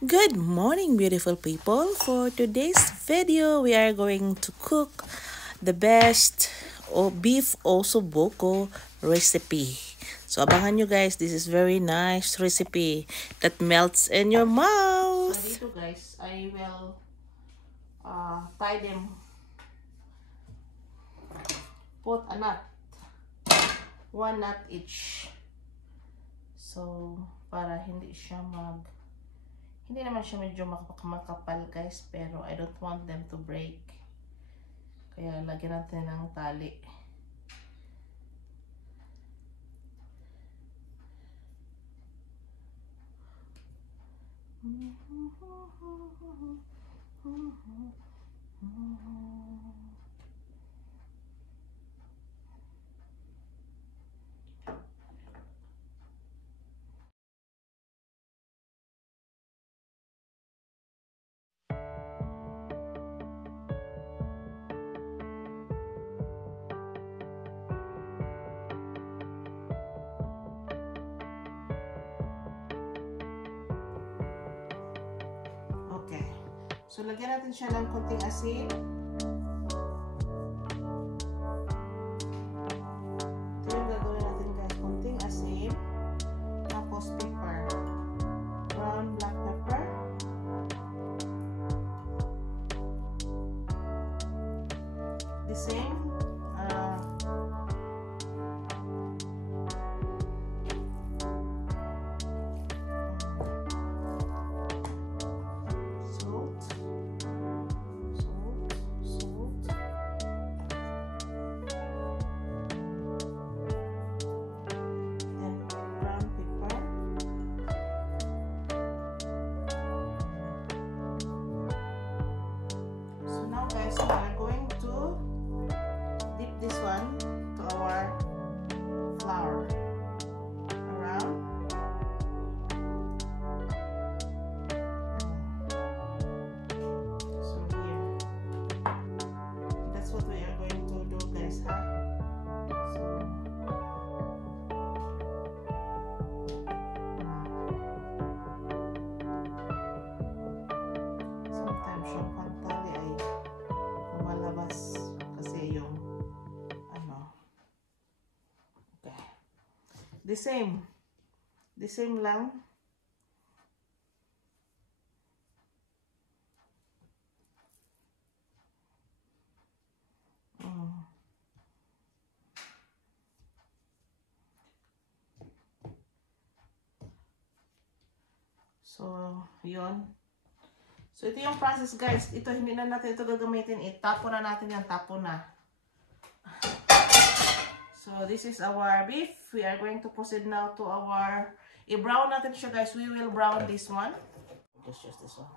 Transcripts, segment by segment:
Good morning, beautiful people. For today's video, we are going to cook the best beef ossobuco recipe. So abangan nyo guys, this is very nice recipe that melts in your mouth. So dito guys, I will tie them, put a knot, one knot each. So para hindi naman siya medyo makapal guys, pero I don't want them to break. Kaya lagyan natin ng tali. So, lagyan natin siya ng konting asin. Ito yung gagawin natin guys. Konting asin. Tapos pepper. Brown black pepper. The same. So we're going to dip this one to our flour around. So here, that's what we are going to do guys, huh? Sometimes yung pantali ay lumalabas kasi yung okay. The same lang. So, yun. So, ito yung process guys. Ito, hindi na natin ito gagamitin. Itapo na natin yan. Tapo na. So, this is our beef. We are going to proceed now to our... I-brown natin siya guys. We will brown this one. Just use this one.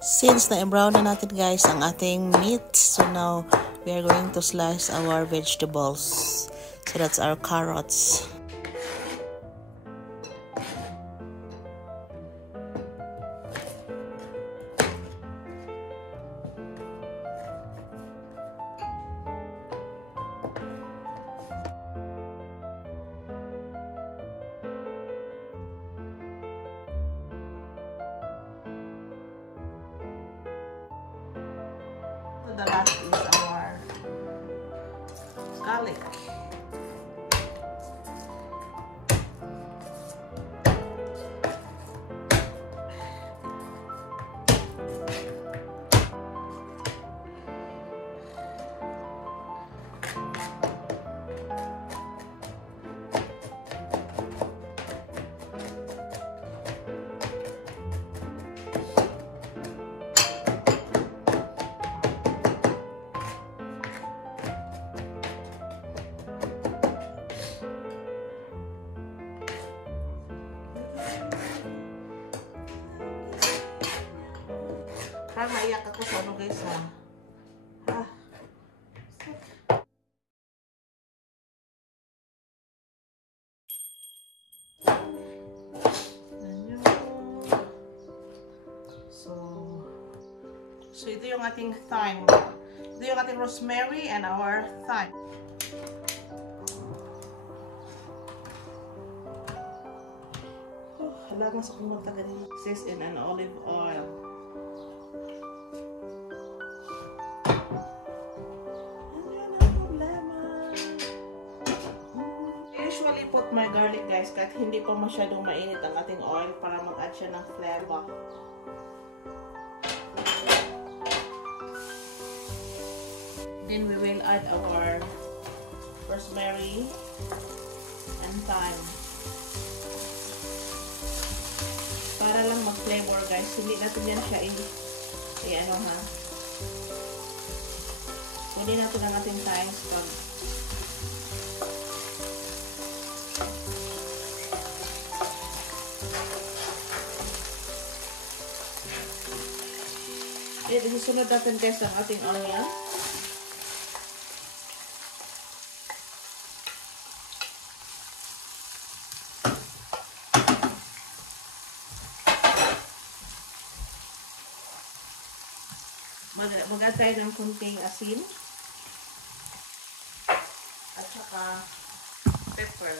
Since na-brown na natin guys ang ating meat, so now we are going to slice our vegetables. So that's our carrots. The last is our garlic. Parang maiyak ako sa ano guys ha. So ito yung ating thyme. Ito yung ating rosemary and our thyme. Halaman sa kumang taga nila. This in an olive oil. Put my garlic guys kahit hindi pa masyadong mainit ang ating oil para mag-add siya ng flavor. Then we will add our rosemary and thyme. Para lang mag-flavor guys, hindi natin yan siya i-ano ha. Kunin natin ang ating thyme pag isusunod natin guys ang ating onion. Mag-add tayo ng kunting asin at saka pepper.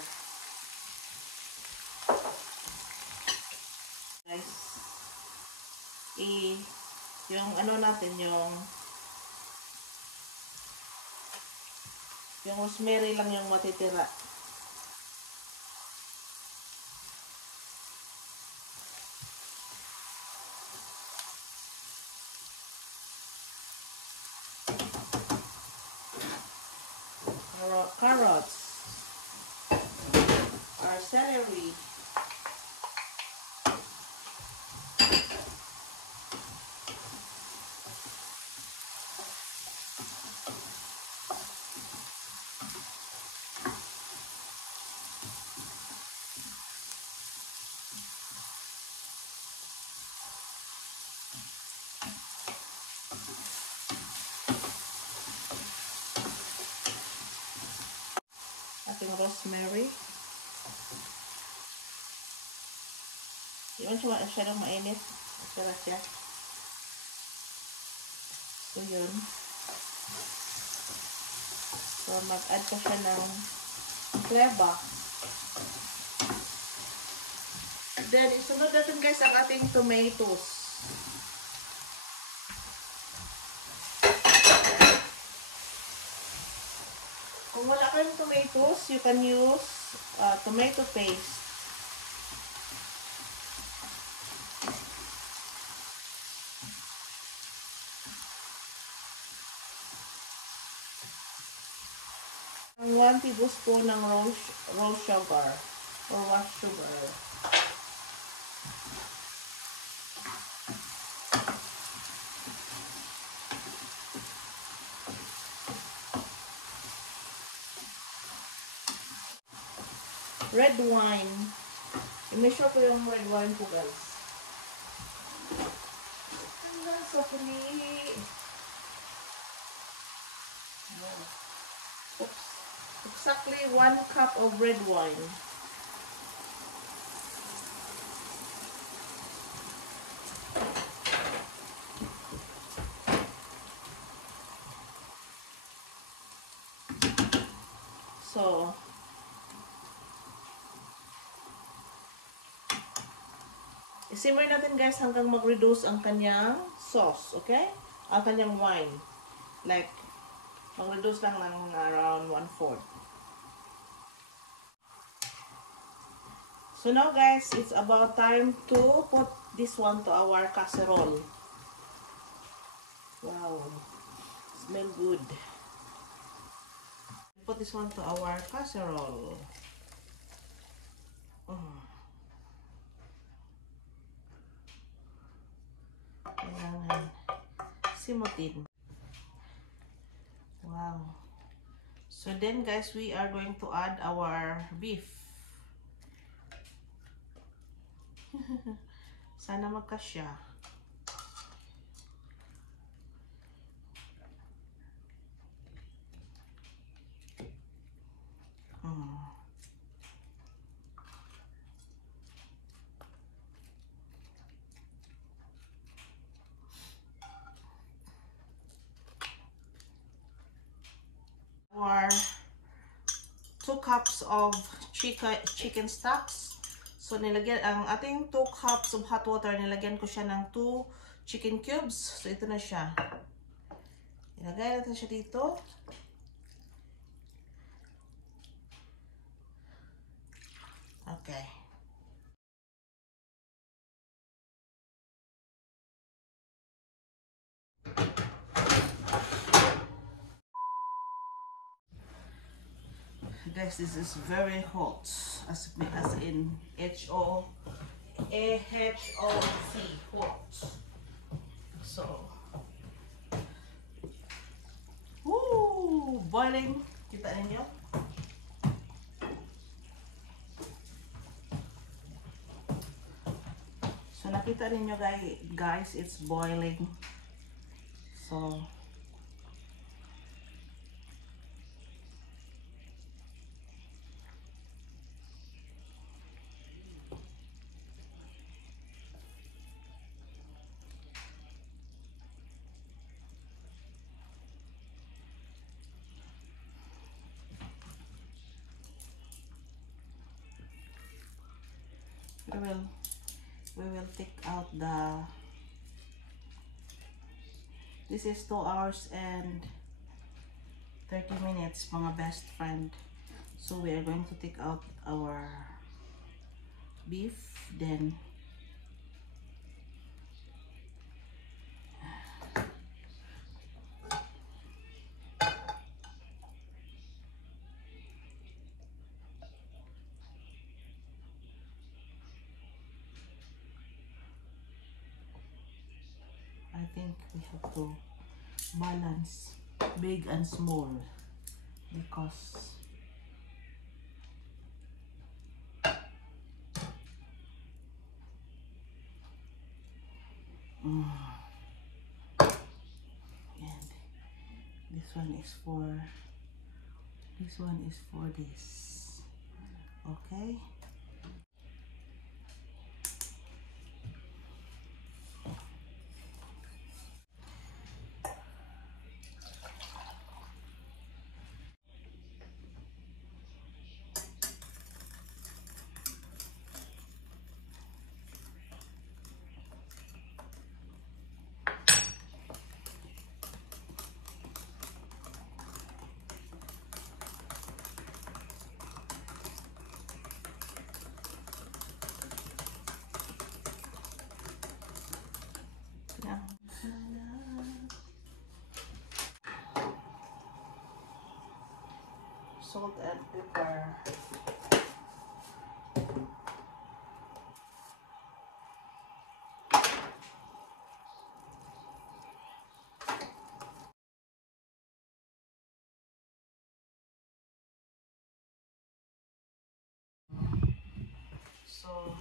Guys, yung ano natin, yung rosemary lang yung matitira. Carrots, our celery, ating rosemary. Yun siya masyadong mainit. Masarap siya. So yun. So mag-add pa siya ng flavor. Then isunod natin guys ang ating tomatoes. Kung wala kayong tomatoes, you can use tomato paste. Ang 1 tablespoon ng rose sugar or white sugar. Red wine. I-measure ko yung red wine ko guys. Nasa huli. exactly 1 cup of red wine. So, isimmer natin guys hanggang mag-reduce ang kanyang sauce, okay? Ang kanyang wine. Like, mag-reduce lang ng around 1/4. So now guys, it's about time to put this one to our casserole. Wow, smell good. Put this one to our casserole. Kailangan simutin. Wow. So then guys, we are going to add our beef. Sana magkasya. Our 2 cups of chicken stocks. So nilagyan ang ating 2 cups of hot water, nilagyan ko siya ng 2 chicken cubes. So ito na siya. Ilagay natin siya dito. Okay. Guys, this is very hot, as in H-O-A-H-O-T, hot. So, woo, boiling. Kita ninyo? So, nakita ninyo guys, it's boiling. So, we will take out this is 2 hours and 30 minutes, mga best friend. So we are going to take out our beef, then I think we have to balance big and small because and this one is for this, okay? Salt and pepper. So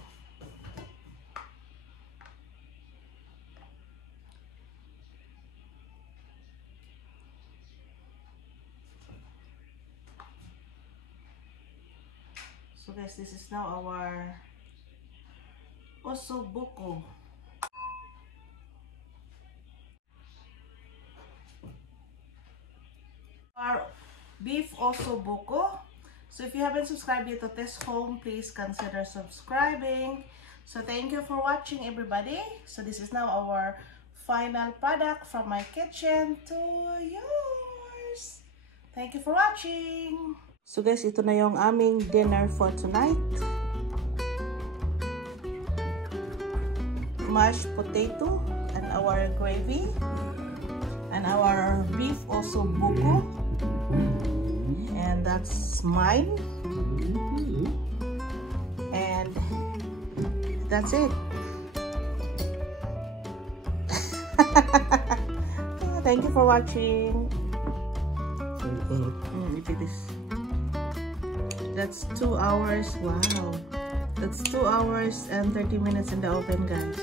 So guys, this is now our ossobuco. Our beef ossobuco. So if you haven't subscribed yet to Tess Home, please consider subscribing. So thank you for watching, everybody. So this is now our final product from my kitchen to yours. Thank you for watching. So guys, ito na yung aming dinner for tonight. Mashed potato and our gravy and our beef ossobuco. And that's mine. And that's it. Thank you for watching. Look at this. That's 2 hours. Wow. That's 2 hours and 30 minutes in the oven, guys.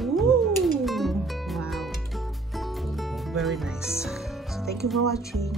Ooh. Wow. Very nice. So thank you for watching.